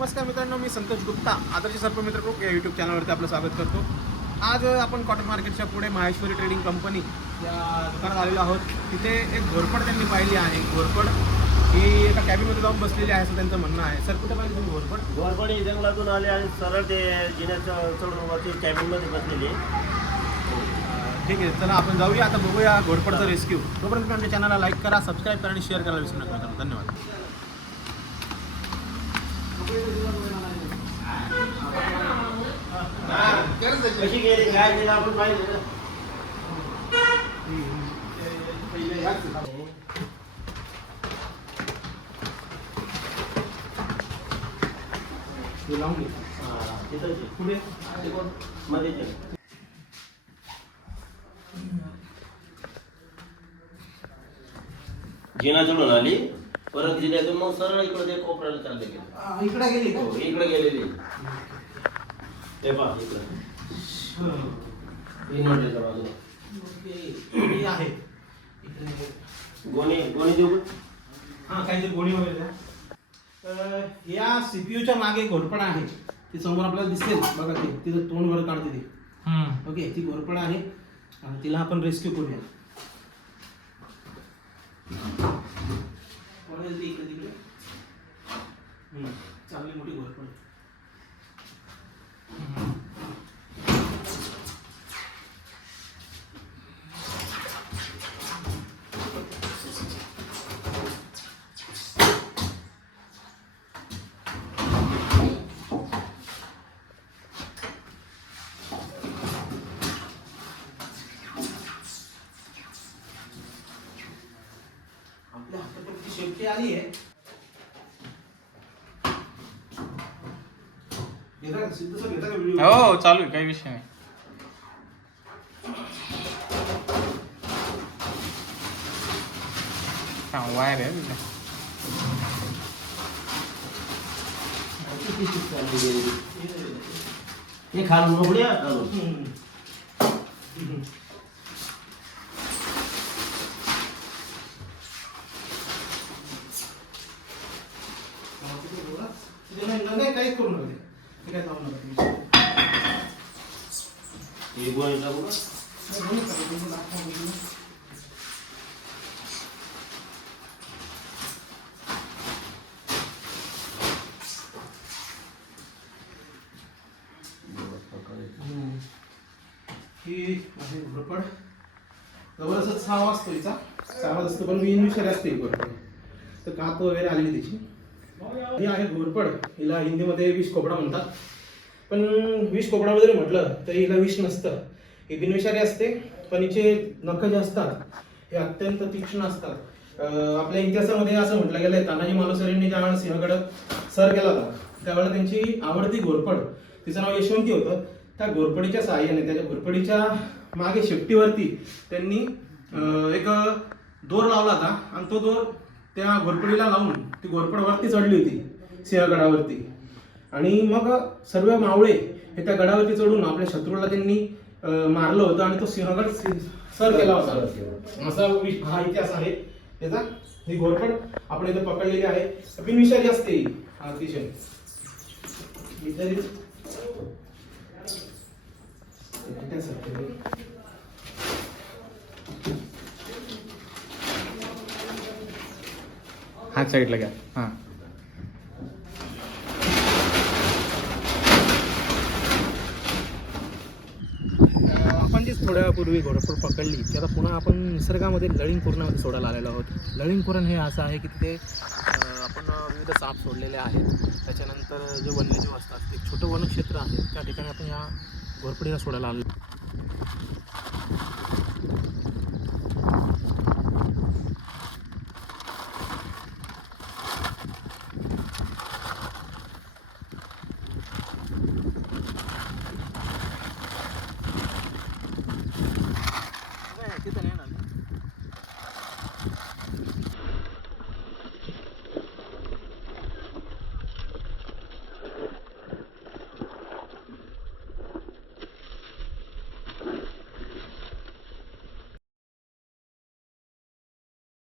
नमस्कार मित्रांनो, मी संतोष गुप्ता आदर्श सर्पमित्र ग्रुप या यूट्यूब चॅनलवरती आपलं स्वागत करतो। आज आपण कॉटन मार्केटच्या पुढे माहेश्वरी ट्रेडिंग कंपनी या दुकानात आलेलो आहोत। तिथे एक घोरपड त्यांनी पाहिली आहे। घोरपड ही एका कॅबिनमध्ये जाऊन बसलेली आहे असं त्यांचं म्हणणं आहे। सर, कुठे पाहिली तुम्ही घोरपड? घोरपड ही जंगलातून आले आणि सरळ ते जिन्याचं चढून वरती कॅबिनमध्ये बसलेली आहे। ठीक आहे, चला आपण जाऊया आता, बघूया घोरपडचा रेस्क्यू। तोपर्यंत तुम्ही आमच्या चॅनलला लाईक करा, सबस्क्राईब करा आणि शेअर करायला विसरू नका। धन्यवाद। कशी गेली काय गेली आपण पाहिजे पुढे मध्ये जिना चढून आली, परत जिन्यातून मग सरळ इकडे कोपऱ्याला चालले गेले। इकडे गेली का? इकडे गेलेली ते पहा इकडे इन्व्हर्टरच्या बाजूला आहे गोणी गोणी देऊ। हां, काहीतरी गोणी वगैरे द्या। या सीपीयूच्या मागे घोरपड आहे, ती समोर आपल्याला दिसेल बघा, ते तिचं तोंड वर काढते ती। ओके, ती घोरपड आहे आणि तिला आपण रेस्क्यू करूया। इकडे तिकडे चांगली मोठी घोरपड। आपल्या हातापर्यंत शेपटी आली आहे। हो, चालू आहे, काही विषय नाही। हा, वायर आहे तिथे। हे खालून मोकळ्या काहीच करू नका, ते काय जाऊ नका। हे गोळी टाकू का? ही आहे घोरपड। जवळच 6 वाजता हिचा 6 वाजता असतो, पण विषारी असते घोरपड, तर कात वगैरे आलेली तिची। ही आहे घोरपड, हिला हिंदीमध्ये विष कोबडा म्हणतात, पण विष कोबडा जरी म्हटलं तरी हिला विष नसतं। ही बिनविषारी असते, पण हिचे नख जे असतात हे अत्यंत तीक्ष्ण असतात। आपल्या इतिहासामध्ये असं म्हटलं गेलंय, तानाजी मालुसरेंनी ज्यावेळेला सिंहगड सर केला होता त्यावेळेला त्यांची आवडती घोरपड, तिचं नाव यशवंती होतं, त्या घोरपडीच्या सहाय्याने, त्याच्या घोरपडीच्या मागे शेपटीवरती त्यांनी एक दोर लावला होता आणि तो दोर त्या घोरपडीला लावून ती घोरपड वरती चढली होती सिंहगडावरती। आणि मग सर्व मावळे हे त्या गडावरती चढून आपल्या शत्रूला त्यांनी मारलं होतं आणि तो सिंहगड सर केला होता, असा हा इतिहास आहे त्याचा। ही घोरपड आपण इथे पकडलेली आहे, बिनविषारी असते ही अतिशय। हा, साईडला घ्या। हां, आपण जे थोड्यापूर्वी घोरपड पकडली ती आता पुन्हा आपण निसर्गामध्ये लळिंगपुरणामध्ये सोडायला आलेलो आहोत। लळिंगपुरण हे असं आहे की तिथे आपण विविध साप सोडलेले आहेत, त्याच्यानंतर जे वन्यजीव असतात, एक छोटं वनक्षेत्र आहे, त्या ठिकाणी आपण या घोरपडीला सोडायला आलो।